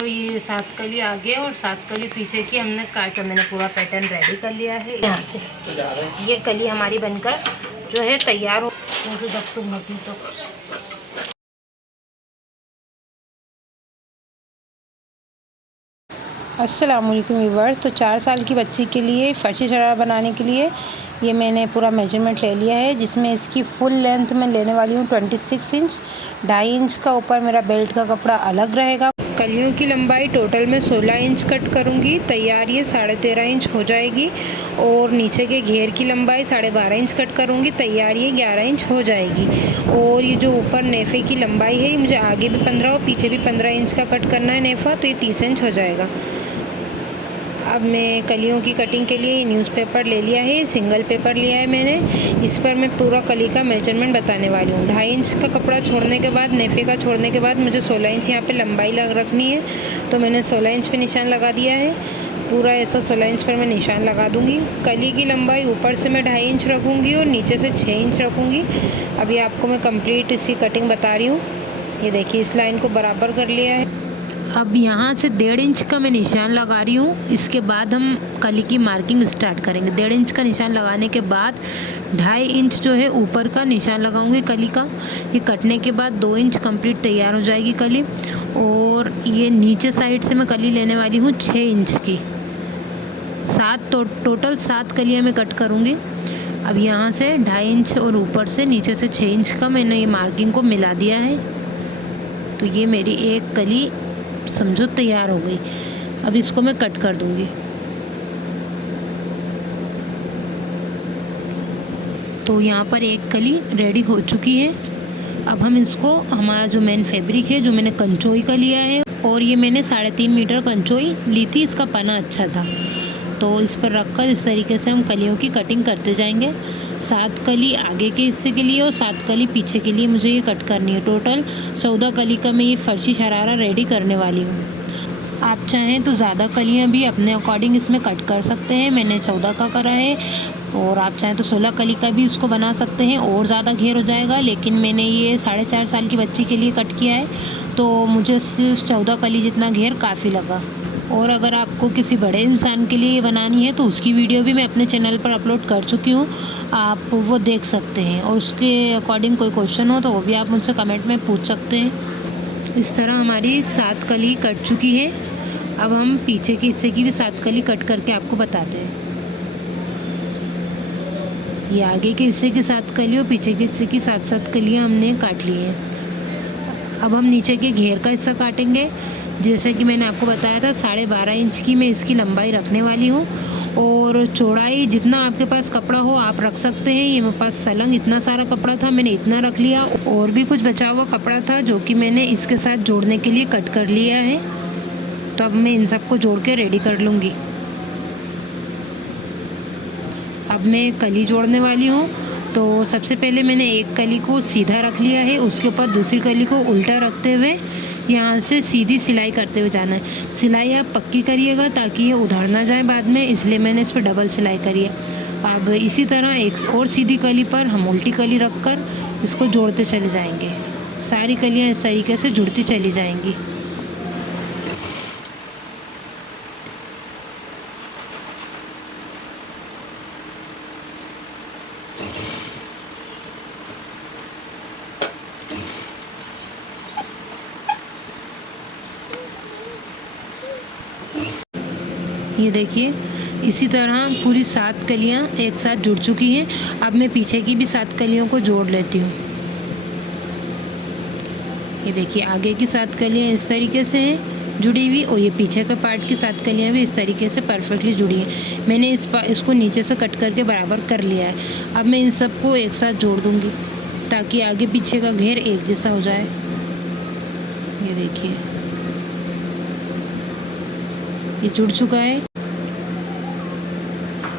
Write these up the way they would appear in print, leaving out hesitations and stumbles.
तो ये 7 कली आगे और 7 कली पीछे की हमने काटा। मैंने पूरा पैटर्न रेडी कर लिया है। यहाँ से ये कली हमारी बनकर जो है तैयार हो। तो जब तुम होती तो अस्सलामुअलैकुम व्यूअर्स। तो 4 साल की बच्ची के लिए फर्शी शरारा बनाने के लिए ये मैंने पूरा मेजरमेंट ले लिया है, जिसमें इसकी फुल लेंथ में लेने वाली हूँ 26 इंच। 2.5 इंच का ऊपर मेरा बेल्ट का कपड़ा अलग रहेगा। कलियों की लंबाई टोटल में 16 इंच कट करूँगी। तैयार ये 13.5 इंच हो जाएगी। और नीचे के घेर की लंबाई 12.5 इंच कट करूँगी। तैयार ये 11 इंच हो जाएगी। और ये जो ऊपर नेफ़े की लंबाई है, ये मुझे आगे भी 15 और पीछे भी 15 इंच का कट करना है नेफ़ा, तो ये 30 इंच हो जाएगा। अब मैं कलियों की कटिंग के लिए न्यूज़पेपर ले लिया है, सिंगल पेपर लिया है मैंने। इस पर मैं पूरा कली का मेजरमेंट बताने वाली हूँ। 2.5 इंच का कपड़ा छोड़ने के बाद, नेफ़े का छोड़ने के बाद मुझे 16 इंच यहाँ पे लंबाई रखनी है, तो मैंने 16 इंच पे निशान लगा दिया है। पूरा ऐसा 16 इंच पर मैं निशान लगा दूँगी। कली की लंबाई ऊपर से मैं 2.5 इंच रखूँगी और नीचे से 6 इंच रखूँगी। अभी आपको मैं कंप्लीट इसकी कटिंग बता रही हूँ। ये देखिए, इस लाइन को बराबर कर लिया है। अब यहाँ से 1.5 इंच का मैं निशान लगा रही हूँ। इसके बाद हम कली की मार्किंग स्टार्ट करेंगे। 1.5 इंच का निशान लगाने के बाद 2.5 इंच जो है ऊपर का निशान लगाऊंगी कली का। ये कटने के बाद 2 इंच कंप्लीट तैयार हो जाएगी कली। और ये नीचे साइड से मैं कली लेने वाली हूँ 6 इंच की। टोटल 7 कलियाँ मैं कट करूँगी। अब यहाँ से 2.5 इंच और ऊपर से नीचे से 6 इंच का मैंने ये मार्किंग को मिला दिया है। तो ये मेरी एक कली समझो तैयार हो गई। अब इसको मैं कट कर दूंगी। तो यहाँ पर एक कली रेडी हो चुकी है। अब हम इसको, हमारा जो मेन फैब्रिक है, जो मैंने कंचोई का लिया है, और ये मैंने 3.5 मीटर कंचोई ली थी। इसका पना अच्छा था, तो इस पर रखकर इस तरीके से हम कलियों की कटिंग करते जाएंगे। 7 कली आगे के हिस्से के लिए और 7 कली पीछे के लिए मुझे ये कट करनी है। टोटल 14 कली का मैं ये फर्शी शरारा रेडी करने वाली हूँ। आप चाहें तो ज़्यादा कलियाँ भी अपने अकॉर्डिंग इसमें कट कर सकते हैं। मैंने 14 का करा है, और आप चाहें तो 16 कली का भी इसको बना सकते हैं, और ज़्यादा घेर हो जाएगा। लेकिन मैंने ये 4.5 साल की बच्ची के लिए कट किया है, तो मुझे सिर्फ 14 कली जितना घेर काफ़ी लगा। और अगर आपको किसी बड़े इंसान के लिए बनानी है, तो उसकी वीडियो भी मैं अपने चैनल पर अपलोड कर चुकी हूँ, आप वो देख सकते हैं। और उसके अकॉर्डिंग कोई क्वेश्चन हो तो वो भी आप मुझसे कमेंट में पूछ सकते हैं। इस तरह हमारी 7 कली कट चुकी है। अब हम पीछे के हिस्से की भी 7 कली कट करके आपको बताते हैं। ये आगे के हिस्से की 7 कली और पीछे के हिस्से की 7 कलियाँ हमने काट ली हैं। अब हम नीचे के घेर का हिस्सा काटेंगे। जैसे कि मैंने आपको बताया था, 12.5 इंच की मैं इसकी लंबाई रखने वाली हूँ। और चौड़ाई जितना आपके पास कपड़ा हो आप रख सकते हैं। ये मेरे पास सलंग इतना सारा कपड़ा था, मैंने इतना रख लिया। और भी कुछ बचा हुआ कपड़ा था, जो कि मैंने इसके साथ जोड़ने के लिए कट कर लिया है। तो अब मैं इन सबको जोड़ के रेडी कर लूँगी। अब मैं कली जोड़ने वाली हूँ। तो सबसे पहले मैंने एक कली को सीधा रख लिया है, उसके ऊपर दूसरी कली को उल्टा रखते हुए यहाँ से सीधी सिलाई करते हुए जाना है। सिलाई आप पक्की करिएगा ताकि ये उधड़ ना जाए बाद में, इसलिए मैंने इस पर डबल सिलाई करी है। अब इसी तरह एक और सीधी कली पर हम उल्टी कली रखकर इसको जोड़ते चले जाएंगे। सारी कलियाँ इस तरीके से जुड़ती चली जाएंगी। ये देखिए, इसी तरह पूरी 7 कलियाँ एक साथ जुड़ चुकी हैं। अब मैं पीछे की भी 7 कलियों को जोड़ लेती हूँ। ये देखिए, आगे की 7 कलियाँ इस तरीके से हैं जुड़ी हुई, और ये पीछे के पार्ट की 7 कलियाँ भी इस तरीके से परफेक्टली जुड़ी हैं। मैंने इसको नीचे से कट करके बराबर कर लिया है। अब मैं इन सबको एक साथ जोड़ दूँगी ताकि आगे पीछे का घेर एक जैसा हो जाए। ये देखिए, ये जुड़ चुका है।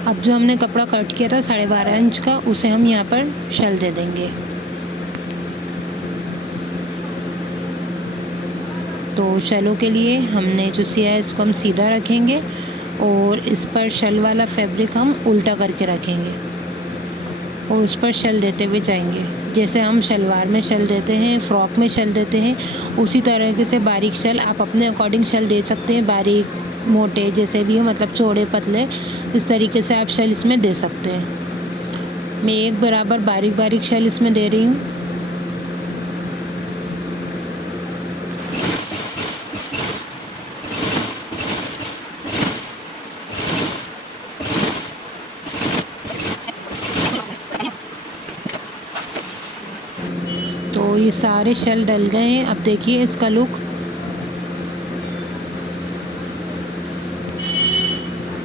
अब जो हमने कपड़ा कट किया था 12.5 इंच का, उसे हम यहाँ पर शेल दे देंगे। तो शेलों के लिए हमने जो सिया है इसको हम सीधा रखेंगे, और इस पर शेल वाला फैब्रिक हम उल्टा करके रखेंगे। और उस पर शेल देते हुए जाएंगे। जैसे हम शलवार में शेल देते हैं, फ्रॉक में शेल देते हैं, उसी तरीके से बारीक शेल आप अपने अकॉर्डिंग शेल दे सकते हैं। बारीक मोटे जैसे भी हो, मतलब चौड़े पतले, इस तरीके से आप शेल इसमें दे सकते हैं। मैं एक बराबर बारीक बारीक शेल इसमें दे रही हूँ। तो ये सारे शेल डल गए हैं। अब देखिए इसका लुक।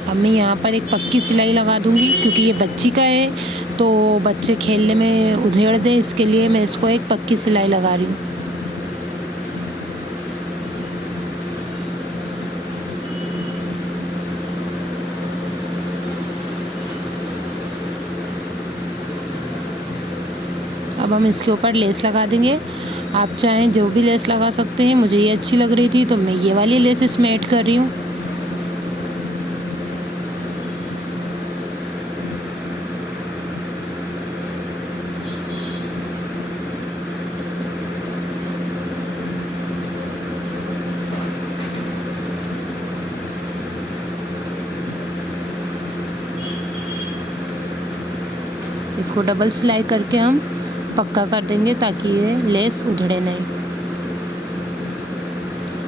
अब मैं यहाँ पर एक पक्की सिलाई लगा दूँगी, क्योंकि ये बच्ची का है तो बच्चे खेलने में उधेड़ दें, इसके लिए मैं इसको एक पक्की सिलाई लगा रही हूँ। अब हम इसके ऊपर लेस लगा देंगे। आप चाहें जो भी लेस लगा सकते हैं। मुझे ये अच्छी लग रही थी तो मैं ये वाली लेस इसमें ऐड कर रही हूँ। इसको डबल सिलाई करके हम पक्का कर देंगे ताकि ये लेस उधड़े नहीं।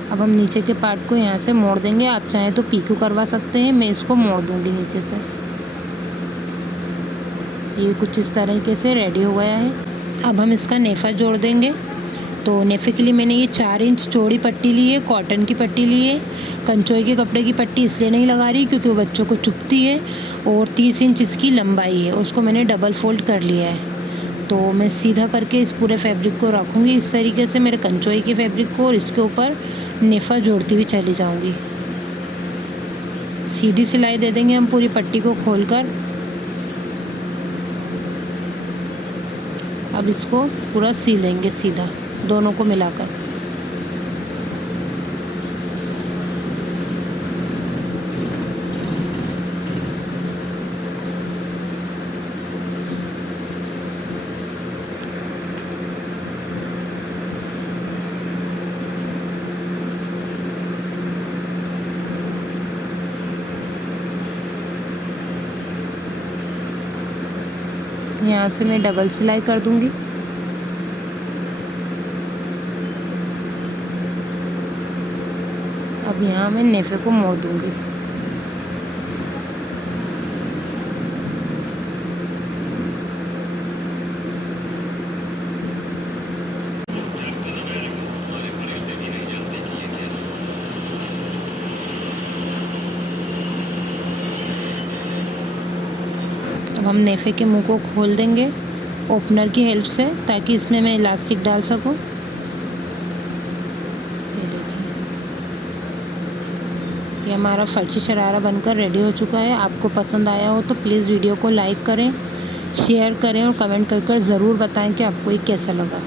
अब हम नीचे के पार्ट को यहाँ से मोड़ देंगे। आप चाहें तो पीकू करवा सकते हैं, मैं इसको मोड़ दूँगी नीचे से। ये कुछ इस तरीके से रेडी हो गया है। अब हम इसका नेफा जोड़ देंगे। तो नेफे के लिए मैंने ये 4 इंच चौड़ी पट्टी ली है, कॉटन की पट्टी ली है। कंचोई के कपड़े की पट्टी इसलिए नहीं लगा रही क्योंकि वो बच्चों को चुभती है। और 30 इंच इसकी लंबाई है, उसको मैंने डबल फोल्ड कर लिया है। तो मैं सीधा करके इस पूरे फैब्रिक को रखूँगी इस तरीके से, मेरे कंचोई के फैब्रिक को, और इसके ऊपर नेफा जोड़ती हुई चली जाऊँगी। सीधी सिलाई दे देंगे हम पूरी पट्टी को खोलकर। अब इसको पूरा सी लेंगे सीधा, दोनों को मिलाकर। यहाँ से मैं डबल सिलाई कर दूँगी। अब यहाँ मैं नेफे को मोड़ दूँगी। अब हम नेफे के मुंह को खोल देंगे ओपनर की हेल्प से, ताकि इसमें मैं इलास्टिक डाल सकूं। ये देखिए, ये हमारा फर्शी शरारा बनकर रेडी हो चुका है। आपको पसंद आया हो तो प्लीज़ वीडियो को लाइक करें, शेयर करें और कमेंट कर ज़रूर बताएं कि आपको ये कैसा लगा।